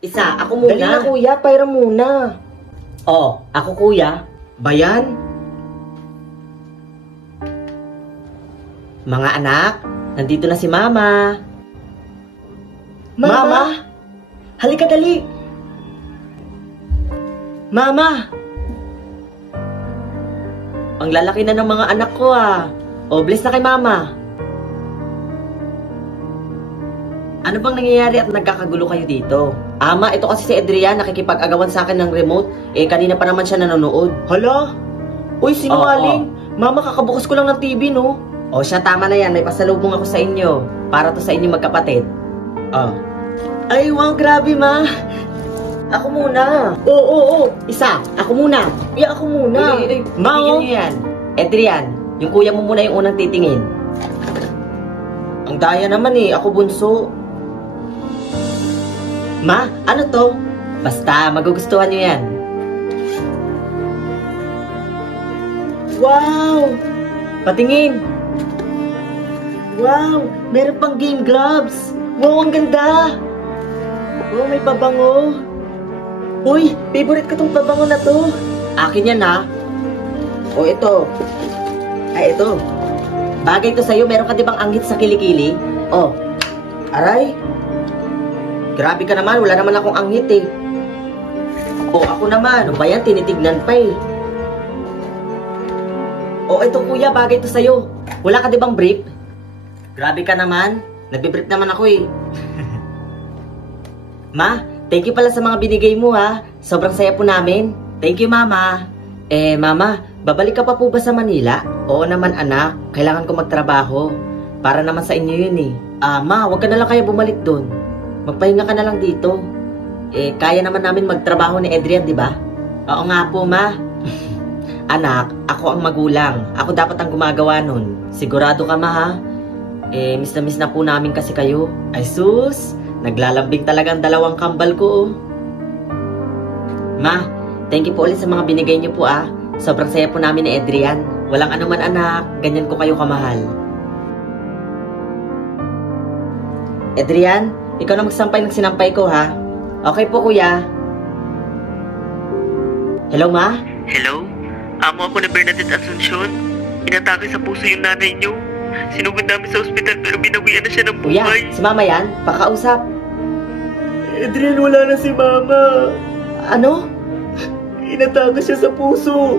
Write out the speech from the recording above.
Isa, ako muna. Dali na kuya, pairam muna. Oh, ako kuya. Bayan? Mga anak, nandito na si Mama. Mama? Halika dali. Mama! Ang lalaki na ng mga anak ko ah. O, bless na kay Mama. Ano bang nangyayari at nagkakagulo kayo dito? Ama, ito kasi si Adrian nakikipag-agawan sa akin ng remote. Eh, kanina pa naman siya nanonood. Hala? Uy, sinungaling. Mama, kakabukas ko lang ng TV, no? O siya, tama na yan. May pasalubong ako sa inyo. Para to sa inyo magkapatid. Oh. Ay, wow, grabe, Ma. Ako muna. Oo. Isa, ako muna. Kuya, ako muna. Ma, oh. Yan. Adrian, yung kuya mo muna yung unang titingin. Ang daya naman eh. Ako bunso. Ma, ano to? Basta, magugustuhan nyo yan. Wow! Patingin. Wow! Meron pang Game Gloves! Wow, ang ganda! Wow, may pabango! Uy, favorite ko tong pabango na to! Akin yan ha. O, ito. Ay, ito. Bagay to sa'yo, meron ka di bang anghit sa kilikili? Oh, aray! Grabe ka naman, wala naman akong anghit eh. O, ako naman, ano ba yan? Tinitignan pa eh. O, ito kuya, bagay to sa'yo. Wala ka di bang brief? Grabe ka naman. Nagbe-brief naman ako eh. Ma, thank you pala sa mga binigay mo ha. Sobrang saya po namin. Thank you, Mama. Mama, babalik ka pa po ba sa Manila? Oo naman, anak. Kailangan ko magtrabaho. Para naman sa inyo yun eh. Ma, wag ka na lang kaya bumalik doon. Magpahinga ka na lang dito. Kaya naman namin magtrabaho ni Adrian, di ba? Oo nga po, Ma. Anak, ako ang magulang. Ako dapat ang gumagawa nun. Sigurado ka, Ma, ha? Miss na po namin kasi kayo. Ay sus, naglalambing talagang dalawang kambal ko, oh. Ma, thank you po ulit sa mga binigay niyo po, ah. Sobrang saya po namin ni Adrian. Walang anuman, anak. Ganyan ko kayo kamahal. Adrian, ikaw na magsampay ng sinampay ko, ha? Okay po, kuya. Hello, Ma? Hello? Amo ako na Bernadette Asuncion. Inatake sa puso yung nanay niyo. Sinugod namin sa ospital pero binawian na siya ng Kuya, buhay. si Mama yan. Pakausap. Adrian, wala na si Mama. Ano? Inatake siya sa puso.